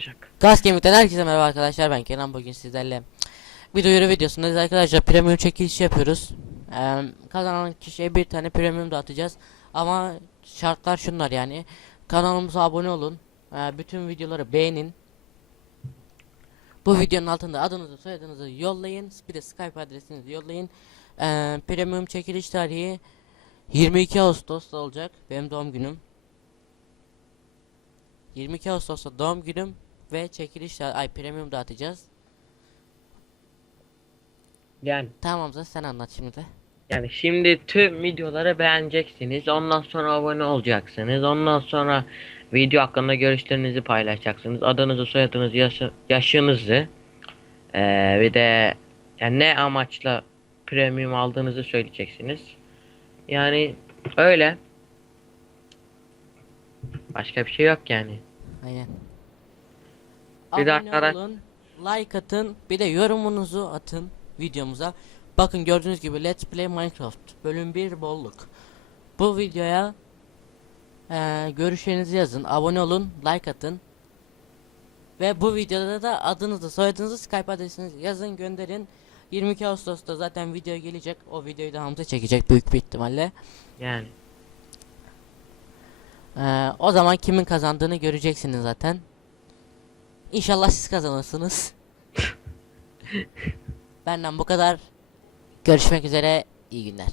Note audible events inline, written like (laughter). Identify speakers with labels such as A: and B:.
A: olacak.
B: Gaz Kemik'ten herkese merhaba arkadaşlar. Ben Kenan. Bugün sizlerle bir duyuru videosundayız arkadaşlar premium çekilişi yapıyoruz. Ee, kazanan kişiye bir tane premium dağıtacağız ama şartlar şunlar yani. Kanalımıza abone olun. Ee, bütün videoları beğenin. Bu videonun altında adınızı soyadınızı yollayın. Bir de Skype adresinizi yollayın. Ee, premium çekiliş tarihi 22 Ağustos'ta olacak. Benim doğum günüm. 22 Ağustos'ta doğum günüm ve çekiliş ay premium dağıtacağız.
A: Yani
B: Tamam Hamza sen anlat şimdi de.
A: yani şimdi tüm videoları beğeneceksiniz. Ondan sonra abone olacaksınız. Ondan sonra video hakkında görüşlerinizi paylaşacaksınız. Adınızı, soyadınızı, yaşı- yaşınızı eee bir de yani ne amaçla premium aldığınızı söyleyeceksiniz. Yani öyle. Başka bir şey yok yani.
B: Aynen.
A: Bir
B: Abone
A: arkadaş-
B: olun, like atın, bir de yorumunuzu atın videomuza. Bakın gördüğünüz gibi Let's Play Minecraft bölüm 1 bolluk. Bu videoya eee görüşlerinizi yazın, abone olun, like atın. Ve bu videoda da adınızı, soyadınızı, Skype adresinizi yazın, gönderin. 22 Ağustos'ta zaten video gelecek. O videoyu da Hamza çekecek büyük bir ihtimalle.
A: Yani.
B: Ee, o zaman kimin kazandığını göreceksiniz zaten. İnşallah siz kazanırsınız. (laughs) Benden bu kadar. Görüşmek üzere. İyi günler.